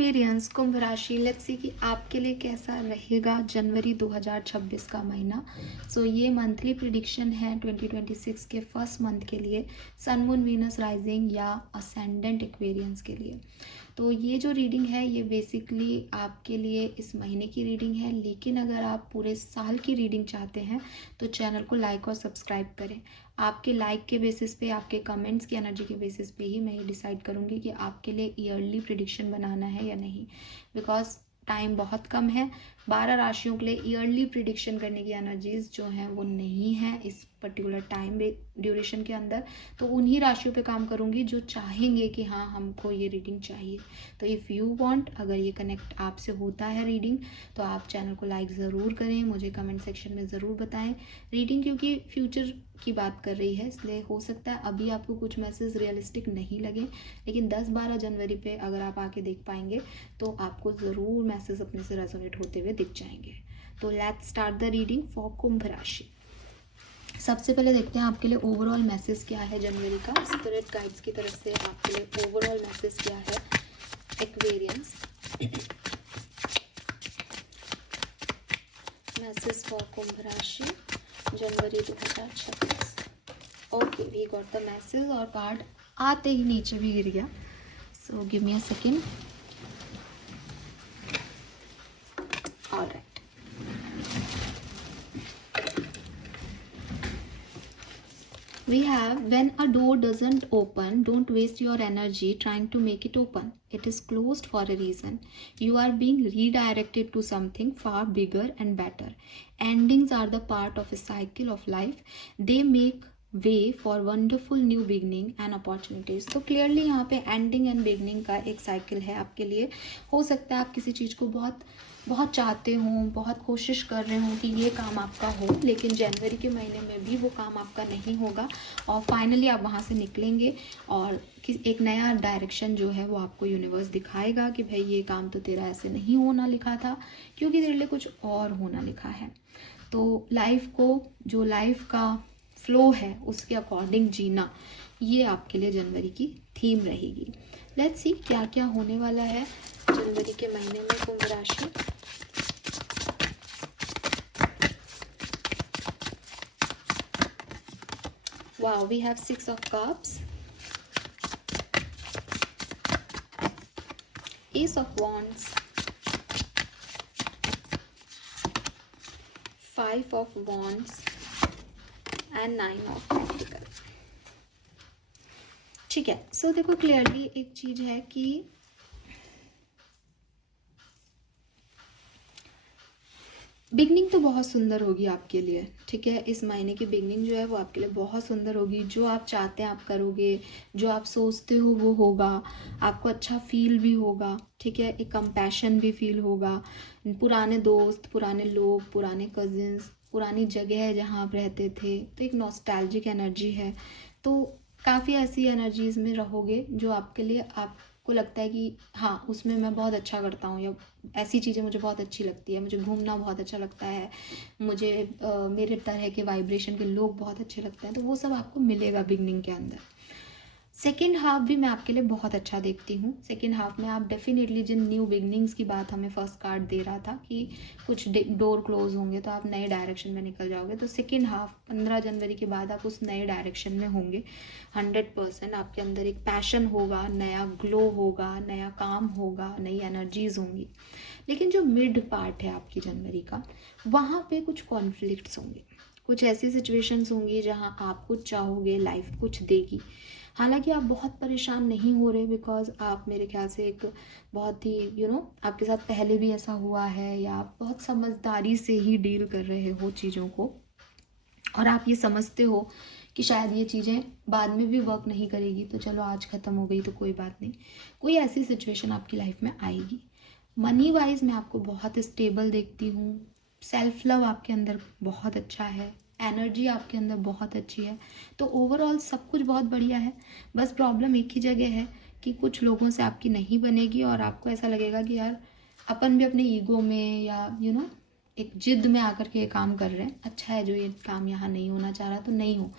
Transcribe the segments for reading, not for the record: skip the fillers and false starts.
Experience कुंभ राशि, let's see कि आपके लिए कैसा रहेगा जनवरी 2026 का महीना। सो ये मंथली प्रिडिक्शन है 2026 के फर्स्ट मंथ के लिए, सन मून वीनस राइजिंग या असेंडेंट एक्वेरियंस के लिए। तो ये जो रीडिंग है ये बेसिकली आपके लिए इस महीने की रीडिंग है, लेकिन अगर आप पूरे साल की रीडिंग चाहते हैं तो चैनल को लाइक और सब्सक्राइब करें। आपके लाइक के बेसिस पे, आपके कमेंट्स की एनर्जी के बेसिस पे ही मैं ये डिसाइड करूँगी कि आपके लिए ईयरली प्रिडिक्शन बनाना है या नहीं, बिकॉज टाइम बहुत कम है। 12 राशियों के लिए ईयरली प्रिडिक्शन करने की एनर्जीज जो हैं वो नहीं है इस पर्टिकुलर टाइम ड्यूरेशन के अंदर। तो उन्हीं राशियों पे काम करूँगी जो चाहेंगे कि हाँ हमको ये रीडिंग चाहिए। तो इफ़ यू वांट, अगर ये कनेक्ट आपसे होता है रीडिंग, तो आप चैनल को लाइक ज़रूर करें, मुझे कमेंट सेक्शन में ज़रूर बताएं। रीडिंग क्योंकि फ्यूचर की बात कर रही है, इसलिए हो सकता है अभी आपको कुछ मैसेज रियलिस्टिक नहीं लगे, लेकिन 10-12 जनवरी पे अगर आप आके देख पाएंगे तो आपको ज़रूर मैसेज अपने से रेजोनेट होते हुए दिख जाएंगे। तो let's start the reading for कुंभ राशि। सबसे पहले देखते हैं आपके लिए ओवरऑल मैसेज क्या है जनवरी का। स्पिरिट गाइड्स की तरफ से आपके लिए ओवरऑल मैसेज क्या है एक्वेरियंस। मैसेज फॉर कुंभ राशि जनवरी 2026। Okay, we got the message और कार्ड आते ही नीचे भी गिर गया। So give me a second. Alright, we have, when a door doesn't open, don't waste your energy trying to make it open. It is closed for a reason. You are being redirected to something far bigger and better. Endings are the part of a cycle of life. They make way for wonderful new beginning and opportunities. तो clearly यहाँ पे ending and beginning का एक cycle है आपके लिए। हो सकता है आप किसी चीज़ को बहुत बहुत चाहते हो, बहुत कोशिश कर रहे हो कि ये काम आपका हो, लेकिन जनवरी के महीने में भी वो काम आपका नहीं होगा और फाइनली आप वहाँ से निकलेंगे और एक नया डायरेक्शन जो है वो आपको यूनिवर्स दिखाएगा कि भाई ये काम तो तेरा ऐसे नहीं होना लिखा था, क्योंकि तेरे लिए कुछ और होना लिखा है। तो लाइफ को, जो लाइफ का फ्लो है उसके अकॉर्डिंग जीना, ये आपके लिए जनवरी की थीम रहेगी। लेट्स सी क्या क्या होने वाला है जनवरी के महीने में कुंभ राशि। Wow, we have 6 of Cups, Ace of Wands, 5 of Wands and 9 of Pentacles। ठीक है, सो देखो क्लियरली एक चीज है कि बिगनिंग तो बहुत सुंदर होगी आपके लिए। ठीक है, इस महीने की बिगनिंग जो है वो आपके लिए बहुत सुंदर होगी। जो आप चाहते हैं आप करोगे, जो आप सोचते हो वो होगा, आपको अच्छा फील भी होगा। ठीक है, एक कंपैशन भी फील होगा। पुराने दोस्त, पुराने लोग, पुराने कजिन्स, पुरानी जगह है जहाँ आप रहते थे, तो एक नॉस्टैल्जिक एनर्जी है। तो काफ़ी ऐसी एनर्जीज में रहोगे जो आपके लिए, आपको लगता है कि हाँ उसमें मैं बहुत अच्छा करता हूँ, या ऐसी चीज़ें मुझे बहुत अच्छी लगती है, मुझे घूमना बहुत अच्छा लगता है, मुझे मेरे तरह के वाइब्रेशन के लोग बहुत अच्छे लगते हैं। तो वो सब आपको मिलेगा बिगनिंग के अंदर। सेकेंड हाफ भी मैं आपके लिए बहुत अच्छा देखती हूँ। सेकेंड हाफ में आप डेफिनेटली, जिन न्यू बिगनिंग्स की बात हमें फर्स्ट कार्ड दे रहा था कि कुछ डोर क्लोज होंगे तो आप नए डायरेक्शन में निकल जाओगे, तो सेकेंड हाफ 15 जनवरी के बाद आप उस नए डायरेक्शन में होंगे 100%। आपके अंदर एक पैशन होगा, नया ग्लो होगा, नया काम होगा, नई एनर्जीज होंगी। लेकिन जो मिड पार्ट है आपकी जनवरी का, वहाँ पे कुछ कॉन्फ्लिक्ट्स होंगे, कुछ ऐसी सिचुएशंस होंगी जहाँ आप कुछ चाहोगे, लाइफ कुछ देगी। हालांकि आप बहुत परेशान नहीं हो रहे, बिकॉज आप मेरे ख्याल से एक बहुत ही आपके साथ पहले भी ऐसा हुआ है, या आप बहुत समझदारी से ही डील कर रहे हो चीज़ों को, और आप ये समझते हो कि शायद ये चीज़ें बाद में भी वर्क नहीं करेगी, तो चलो आज ख़त्म हो गई तो कोई बात नहीं। कोई ऐसी सिचुएशन आपकी लाइफ में आएगी। मनी वाइज मैं आपको बहुत स्टेबल देखती हूँ। सेल्फ लव आपके अंदर बहुत अच्छा है, एनर्जी आपके अंदर बहुत अच्छी है। तो ओवरऑल सब कुछ बहुत बढ़िया है। बस प्रॉब्लम एक ही जगह है कि कुछ लोगों से आपकी नहीं बनेगी और आपको ऐसा लगेगा कि यार अपन भी अपने ईगो में या एक जिद में आकर के ये काम कर रहे हैं। अच्छा है जो ये काम यहाँ नहीं होना चाह रहा तो नहीं हो,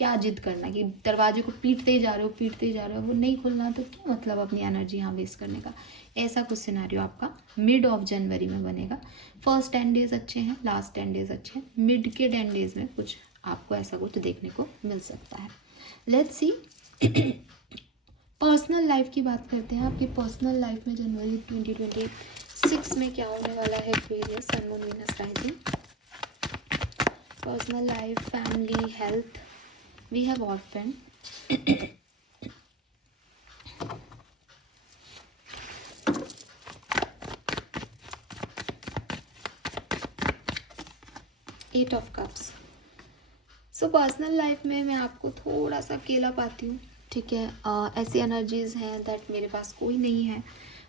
क्या जिद करना कि दरवाजे को पीटते ही जा रहे हो, वो नहीं खुलना तो क्या मतलब अपनी एनर्जी यहाँ वेस्ट करने का। ऐसा कुछ सिनेरियो आपका मिड ऑफ जनवरी में बनेगा। फर्स्ट 10 डेज अच्छे हैं, लास्ट 10 डेज अच्छे हैं, मिड के 10 डेज में कुछ आपको ऐसा कुछ देखने को मिल सकता है। लेट्स सी पर्सनल लाइफ की बात करते हैं। आपकी पर्सनल लाइफ में जनवरी 2026 में क्या होने वाला है। Aquarius, sun, moon, Venus, rising, personal life, family, health, we have orphan, eight of cups. So personal life में मैं आपको थोड़ा सा अकेला पाती हूँ, ठीक है। ऐसी एनर्जीज हैं दैट मेरे पास कोई नहीं है,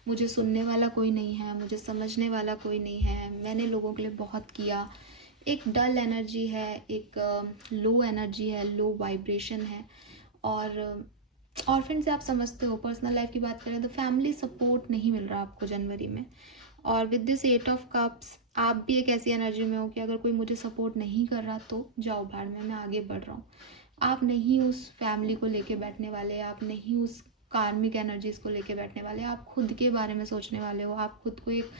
मुझे सुनने वाला कोई नहीं है, मुझे समझने वाला कोई नहीं है, मैंने लोगों के लिए बहुत किया। एक डल एनर्जी है, एक लो एनर्जी है, लो वाइब्रेशन है। और फ्रेंड्स आप समझते हो, पर्सनल लाइफ की बात करें तो फैमिली सपोर्ट नहीं मिल रहा आपको जनवरी में। और with this eight of cups आप भी एक ऐसी एनर्जी में हो कि अगर कोई मुझे सपोर्ट नहीं कर रहा तो जाओ भाड़ में, मैं आगे बढ़ रहा हूँ। आप नहीं उस फैमिली को लेके बैठने वाले, आप नहीं उस कार्मिक एनर्जीज को लेके बैठने वाले, आप खुद के बारे में सोचने वाले हो, आप खुद को एक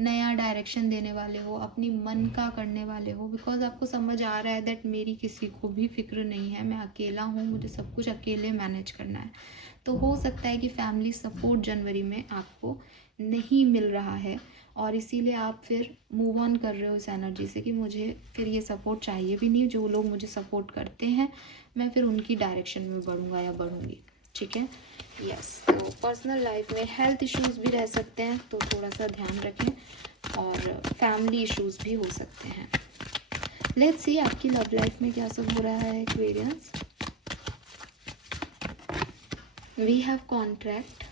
नया डायरेक्शन देने वाले हो, अपनी मन का करने वाले हो। बिकॉज आपको समझ आ रहा है दैट मेरी किसी को भी फिक्र नहीं है, मैं अकेला हूँ, मुझे सब कुछ अकेले मैनेज करना है। तो हो सकता है कि फैमिली सपोर्ट जनवरी में आपको नहीं मिल रहा है और इसीलिए आप फिर मूव ऑन कर रहे हो इस एनर्जी से कि मुझे फिर ये सपोर्ट चाहिए भी नहीं। जो लोग मुझे सपोर्ट करते हैं मैं फिर उनकी डायरेक्शन में बढ़ूँगा या बढ़ूँगी, ठीक है। यस, तो पर्सनल लाइफ में हेल्थ इश्यूज भी रह सकते हैं, तो थोड़ा सा ध्यान रखें, और फैमिली इश्यूज भी हो सकते हैं। लेट्स सी आपकी लव लाइफ में क्या सब हो रहा है Aquarius. We have contract,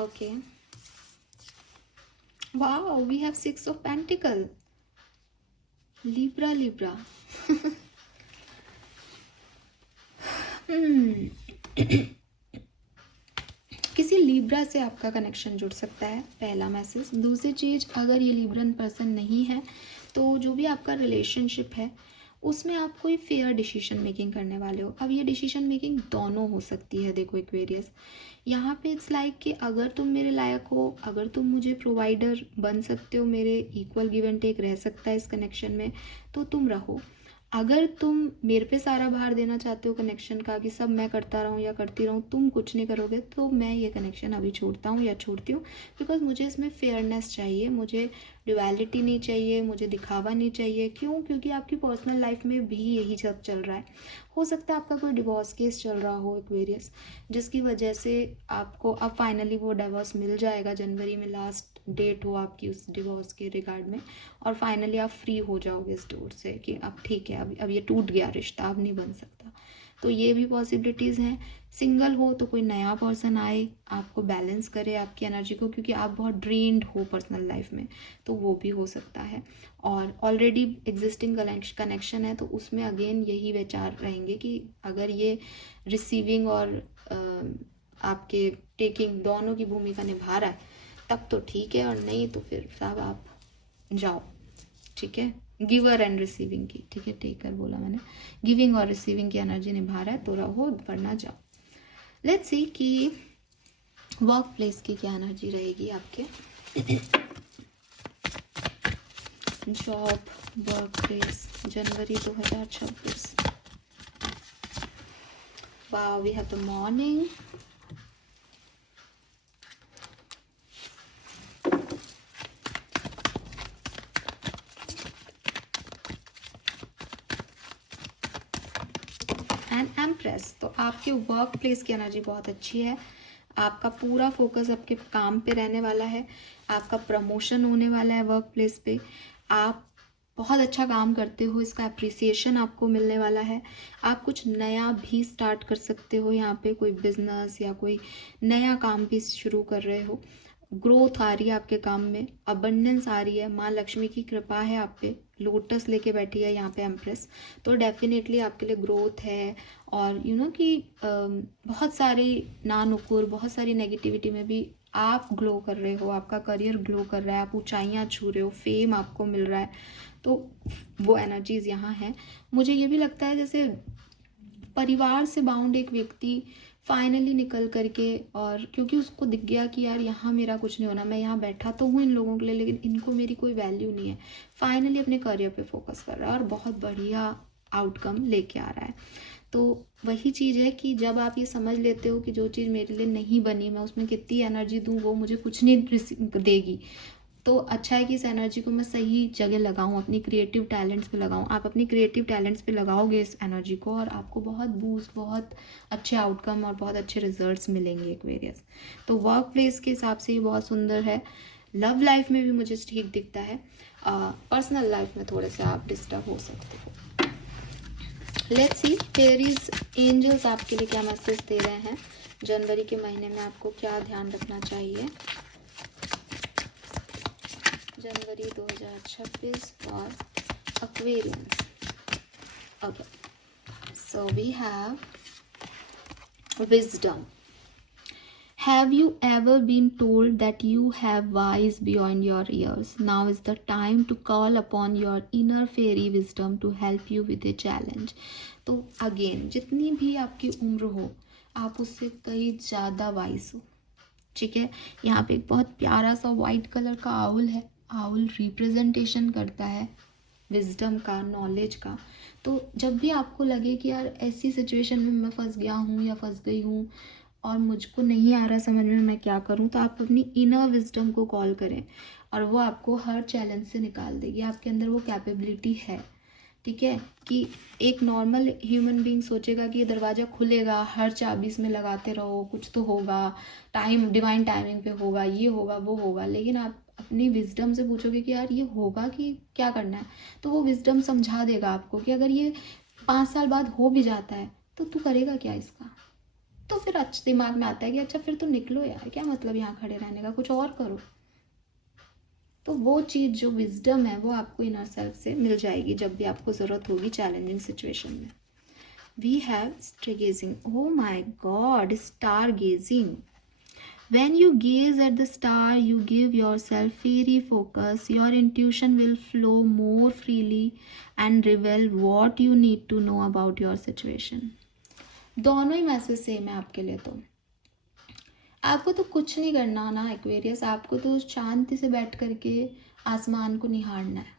okay, wow, we have 6 of Pentacle, Libra, Libra. किसी लिब्रा से आपका कनेक्शन जुड़ सकता है, पहला मैसेज। दूसरी चीज़, अगर ये लिब्रन पर्सन नहीं है तो जो भी आपका रिलेशनशिप है उसमें आप कोई फेयर डिसीजन मेकिंग करने वाले हो। अब ये डिसीजन मेकिंग दोनों हो सकती है। देखो एक्वेरियस, यहाँ पे इट्स लाइक कि अगर तुम मेरे लायक हो, अगर तुम मुझे प्रोवाइडर बन सकते हो, मेरे इक्वल गिव एंड टेक रह सकता है इस कनेक्शन में, तो तुम रहो। अगर तुम मेरे पे सारा भार देना चाहते हो कनेक्शन का कि सब मैं करता रहूँ या करती रहूँ, तुम कुछ नहीं करोगे, तो मैं ये कनेक्शन अभी छोड़ता हूँ या छोड़ती हूँ। बिकॉज मुझे इसमें फेयरनेस चाहिए, मुझे ड्युअलिटी नहीं चाहिए, मुझे दिखावा नहीं चाहिए। क्यों? क्योंकि आपकी पर्सनल लाइफ में भी यही सब चल रहा है। हो सकता है आपका कोई डिवोर्स केस चल रहा हो एक्वेरियस, जिसकी वजह से आपको अब फाइनली वो डिवोर्स मिल जाएगा। जनवरी में लास्ट डेट हो आपकी उस डिवोर्स के रिगार्ड में, और फाइनली आप फ्री हो जाओगे इस डोर से कि अब ठीक है, अब ये टूट गया रिश्ता, अब नहीं बन सकता। तो ये भी पॉसिबिलिटीज़ हैं। सिंगल हो तो कोई नया पर्सन आए, आपको बैलेंस करे आपकी एनर्जी को, क्योंकि आप बहुत ड्रेन्ड हो पर्सनल लाइफ में, तो वो भी हो सकता है। और ऑलरेडी एग्जिस्टिंग कनेक्शन है तो उसमें अगेन यही विचार रहेंगे कि अगर ये रिसीविंग और आपके टेकिंग दोनों की भूमिका निभा रहा है तब तो ठीक है, और नहीं तो फिर साहब आप जाओ, ठीक है। गिवर एंड रिसीविंग की, ठीक है, टेकर बोला मैंने, गिविंग और रिसीविंग की एनर्जी निभा रहा है तो रहो, वरना जाओ। लेट्स सी कि वर्क प्लेस की क्या एनर्जी रहेगी आपके। Job, work place, January 2026। Wow, we have the morning, and empress. तो आपके वर्क प्लेस की एनर्जी बहुत अच्छी है, आपका पूरा फोकस आपके काम पे रहने वाला है, आपका प्रमोशन होने वाला है वर्क प्लेस पे, आप बहुत अच्छा काम करते हो, इसका अप्रिसिएशन आपको मिलने वाला है। आप कुछ नया भी स्टार्ट कर सकते हो, यहाँ पे कोई बिजनेस या कोई नया काम भी शुरू कर रहे हो। ग्रोथ आ रही है आपके काम में, अबंडेंस आ रही है, माँ लक्ष्मी की कृपा है आप पे, लोटस लेके बैठी है यहाँ पे एम्प्रेस, तो डेफिनेटली आपके लिए ग्रोथ है। और कि बहुत सारी नानुकुर, बहुत सारी नेगेटिविटी में भी आप ग्लो कर रहे हो, आपका करियर ग्लो कर रहा है, आप ऊंचाइयाँ छू रहे हो, फेम आपको मिल रहा है, तो वो एनर्जीज यहाँ है। मुझे ये भी लगता है जैसे परिवार से बाउंड एक व्यक्ति फाइनली निकल करके, और क्योंकि उसको दिख गया कि यार यहाँ मेरा कुछ नहीं होना, मैं यहाँ बैठा तो हूँ इन लोगों के लिए लेकिन इनको मेरी कोई वैल्यू नहीं है, फाइनली अपने करियर पे फोकस कर रहा है और बहुत बढ़िया आउटकम लेके आ रहा है। तो वही चीज़ है कि जब आप ये समझ लेते हो कि जो चीज़ मेरे लिए नहीं बनी, मैं उसमें कितनी एनर्जी दूँ वो मुझे कुछ नहीं देगी, तो अच्छा है कि इस एनर्जी को मैं सही जगह लगाऊं, अपनी क्रिएटिव टैलेंट्स पे लगाऊं। आप अपनी क्रिएटिव टैलेंट्स पे लगाओगे इस एनर्जी को और आपको बहुत बूस्ट, बहुत अच्छे आउटकम और बहुत अच्छे रिजल्ट्स मिलेंगे एक्वेरियस। तो वर्क प्लेस के हिसाब से ये बहुत सुंदर है। लव लाइफ में भी मुझे ठीक दिखता है, पर्सनल लाइफ में थोड़े से आप डिस्टर्ब हो सकते हो। लेट्स सी फेरीज एंजल्स आपके लिए क्या मैसेज दे रहे हैं जनवरी के महीने में, आपको क्या ध्यान रखना चाहिए जनवरी 2026 for Aquarians. Okay, so we have wisdom. Have you ever been told that you have wise beyond your years? Now is the time to call upon your inner fairy wisdom to help you with a challenge. तो again जितनी भी आपकी उम्र हो, आप उससे कहीं ज़्यादा वाइज हो, ठीक है। यहाँ पे एक बहुत प्यारा सा वाइट कलर का आउल है, आउल रिप्रेजेंटेशन करता है विजडम का, नॉलेज का। तो जब भी आपको लगे कि यार ऐसी सिचुएशन में मैं फंस गया हूँ या फंस गई हूँ और मुझको नहीं आ रहा समझ में मैं क्या करूँ, तो आप अपनी इनर विजडम को कॉल करें और वो आपको हर चैलेंज से निकाल देगी। आपके अंदर वो कैपेबिलिटी है, ठीक है। कि एक नॉर्मल ह्यूमन बीइंग सोचेगा कि ये दरवाज़ा खुलेगा, हर चाबी इसमें लगाते रहो, कुछ तो होगा, टाइम डिवाइन टाइमिंग पे होगा, ये होगा वो होगा। लेकिन आप अपनी विजडम से पूछोगे कि यार ये होगा कि क्या करना है, तो वो विजडम समझा देगा आपको कि अगर ये 5 साल बाद हो भी जाता है तो तू करेगा क्या इसका। तो फिर अच्छा दिमाग में आता है कि अच्छा फिर तो निकलो यार, क्या मतलब यहाँ खड़े रहने का, कुछ और करो। तो वो चीज़ जो विजडम है वो आपको इनर सेल्फ से मिल जाएगी जब भी आपको ज़रूरत होगी चैलेंजिंग सिचुएशन में। We have stargazing, oh my God, star gazing. When you gaze at the star, you give yourself fairy focus. Your intuition will flow more freely and reveal what you need to know about your situation. दोनों ही message same है आपके लिए। तो आपको तो कुछ नहीं करना ना एक्वेरियस, आपको तो शांति से बैठ करके आसमान को निहारना है।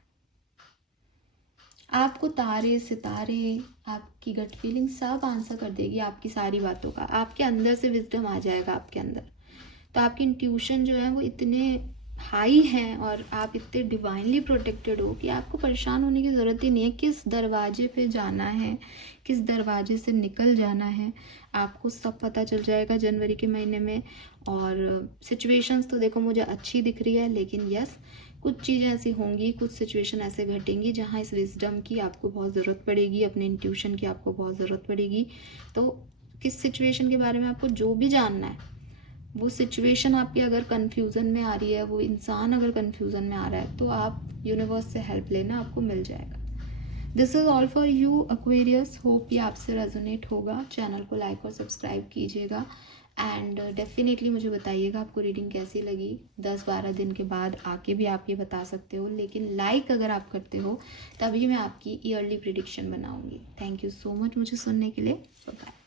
आपको तारे सितारे, आपकी गट फीलिंग सब आंसर कर देगी आपकी सारी बातों का। आपके अंदर से विजडम आ जाएगा आपके अंदर, तो आपकी इंट्यूशन जो है वो इतने हाई हैं और आप इतने डिवाइनली प्रोटेक्टेड हो कि आपको परेशान होने की ज़रूरत ही नहीं है। किस दरवाजे पे जाना है, किस दरवाजे से निकल जाना है, आपको सब पता चल जाएगा जनवरी के महीने में। और सिचुएशंस तो देखो मुझे अच्छी दिख रही है, लेकिन यस कुछ चीज़ें ऐसी होंगी, कुछ सिचुएशन ऐसे घटेंगी जहाँ इस विजडम की आपको बहुत ज़रूरत पड़ेगी, अपने इंट्यूशन की आपको बहुत ज़रूरत पड़ेगी। तो किस सिचुएशन के बारे में आपको जो भी जानना है, वो सिचुएशन आपके अगर कन्फ्यूज़न में आ रही है, वो इंसान अगर कन्फ्यूज़न में आ रहा है, तो आप यूनिवर्स से हेल्प लेना, आपको मिल जाएगा। This is all for you Aquarius, hope ये आपसे रेजोनेट होगा। चैनल को लाइक और सब्सक्राइब कीजिएगा एंड डेफिनेटली मुझे बताइएगा आपको रीडिंग कैसी लगी। 10-12 दिन के बाद आके भी आप ये बता सकते हो, लेकिन लाइक अगर आप करते हो तभी मैं आपकी ईयरली प्रिडिक्शन बनाऊंगी। थैंक यू सो मच मुझे सुनने के लिए। बाय।